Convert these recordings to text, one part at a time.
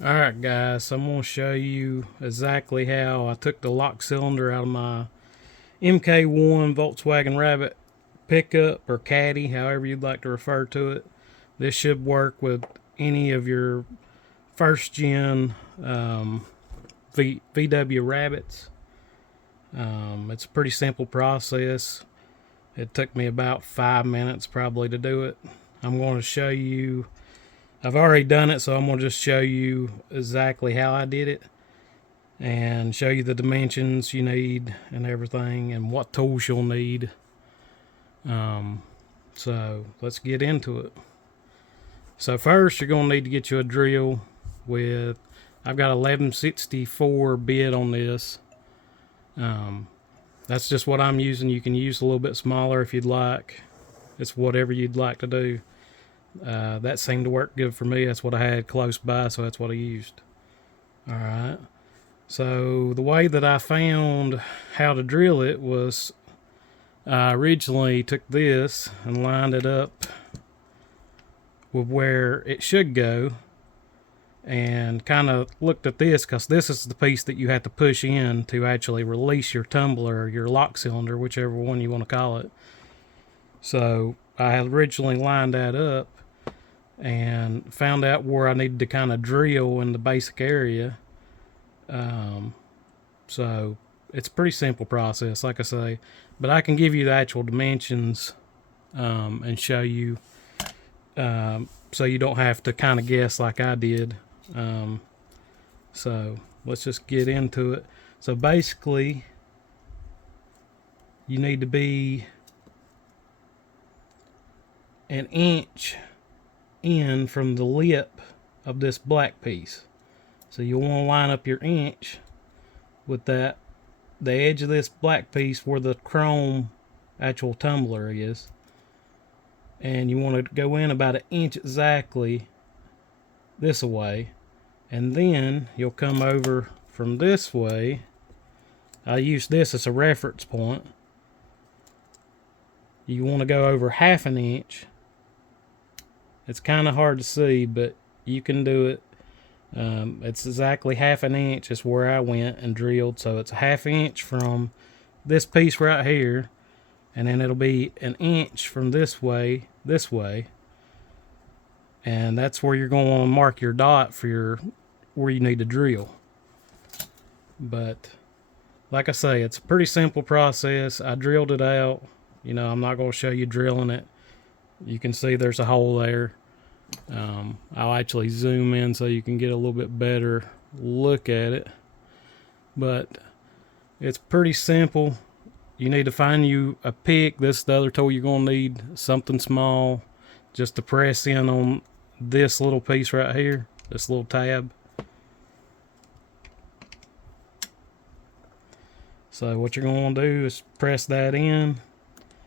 Alright guys, so I'm going to show you exactly how I took the lock cylinder out of my MK1 Volkswagen Rabbit pickup or caddy, however you'd like to refer to it. This should work with any of your first gen VW Rabbits. It's a pretty simple process. It took me about 5 minutes probably to do it. I'm going to show you, I've already done it, so I'm going to just show you exactly how I did it and show you the dimensions you need and everything and what tools you'll need. So let's get into it. So first you're going to need to get you a drill with, I've got 1164 bit on this. That's just what I'm using. You can use a little bit smaller if you'd like. It's whatever you'd like to do. That seemed to work good for me. That's what I had close by, so that's what I used. Alright. So the way that I found how to drill it was I originally took this and lined it up with where it should go and kind of looked at this because this is the piece that you have to push in to actually release your tumbler or your lock cylinder, whichever one you want to call it. So I had originally lined that up and found out where I needed to kind of drill in the basic area. So it's a pretty simple process, like I say, but I can give you the actual dimensions and show you so you don't have to kind of guess like I did. So let's just get into it. So basically, you need to be an inch in from the lip of this black piece. So you want to line up your inch with the edge of this black piece where the chrome actual tumbler is, and you want to go in about an inch exactly this way, and then you'll come over from this way. I use this as a reference point. You want to go over half an inch. It's kind of hard to see, but you can do it. It's exactly half an inch is where I went and drilled. So it's a half inch from this piece right here, and then it'll be an inch from this way, and that's where you're going to want to mark your dot for your where you need to drill. But like I say, it's a pretty simple process. I drilled it out. You know, I'm not going to show you drilling it. You can see there's a hole there. I'll actually zoom in so you can get a little bit better look at it. But it's pretty simple. You need to find you a pick. This is the other tool you're going to need. Something small just to press in on this little piece right here. This little tab. So what you're going to do is press that in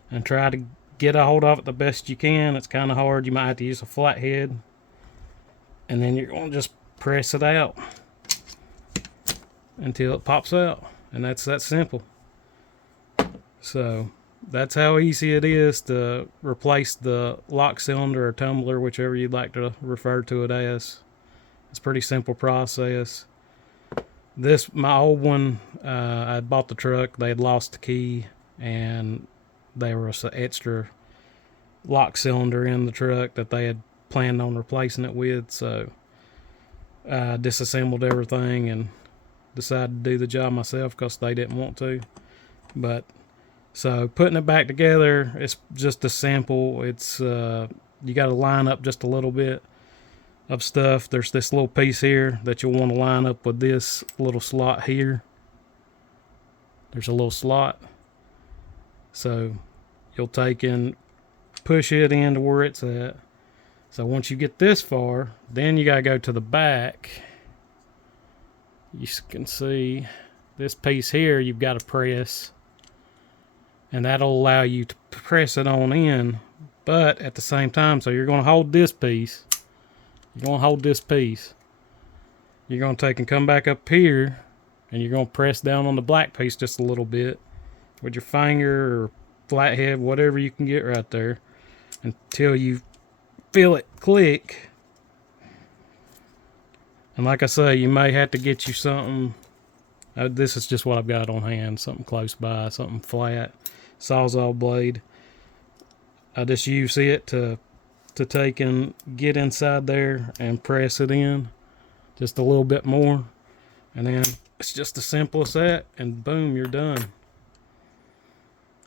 and try to get a hold of it the best you can. It's kind of hard. You might have to use a flathead. And then you're going to just press it out until it pops out. And that's that simple. So that's how easy it is to replace the lock cylinder or tumbler, whichever you'd like to refer to it as. It's a pretty simple process. This, my old one, I bought the truck. They had lost the key, and there was an extra lock cylinder in the truck that they had planned on replacing it with. So I disassembled everything and decided to do the job myself because they didn't want to. But so putting it back together, it's just as simple. It's you got to line up just a little bit of stuff. There's this little piece here that you'll want to line up with this little slot here. There's a little slot. So you'll take and push it into where it's at. So once you get this far, then you got to go to the back. You can see this piece here you've got to press, and that'll allow you to press it on in, but at the same time, so you're going to hold this piece. You're going to hold this piece. You're going to take and come back up here, and you're going to press down on the black piece just a little bit with your finger or flathead, whatever you can get right there, until you feel it click. And like I say, you may have to get you something. This is just what I've got on hand, something close by, something flat, Sawzall blade. I just use it to take and get inside there and press it in just a little bit more, and then it's just as simple as that, and boom, you're done.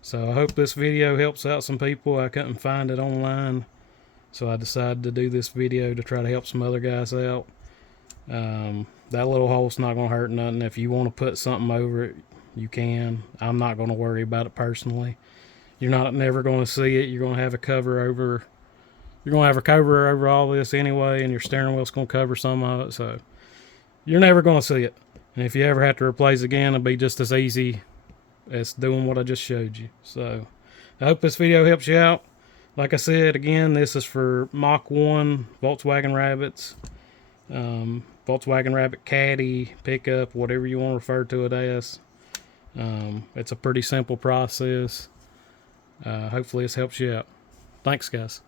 So I hope this video helps out some people. I couldn't find it online, so I decided to do this video to try to help some other guys out. That little hole's not going to hurt nothing. If you want to put something over it, you can. I'm not going to worry about it personally. You're never going to see it. You're going to have a cover over. You're going to have a cover over all this anyway, and your steering wheel's going to cover some of it, so you're never going to see it. And if you ever have to replace it again, it'll be just as easy as doing what I just showed you. So I hope this video helps you out. Like I said, again, this is for Mach 1 Volkswagen Rabbits, Volkswagen Rabbit Caddy, pickup, whatever you want to refer to it as. It's a pretty simple process. Hopefully this helps you out. Thanks, guys.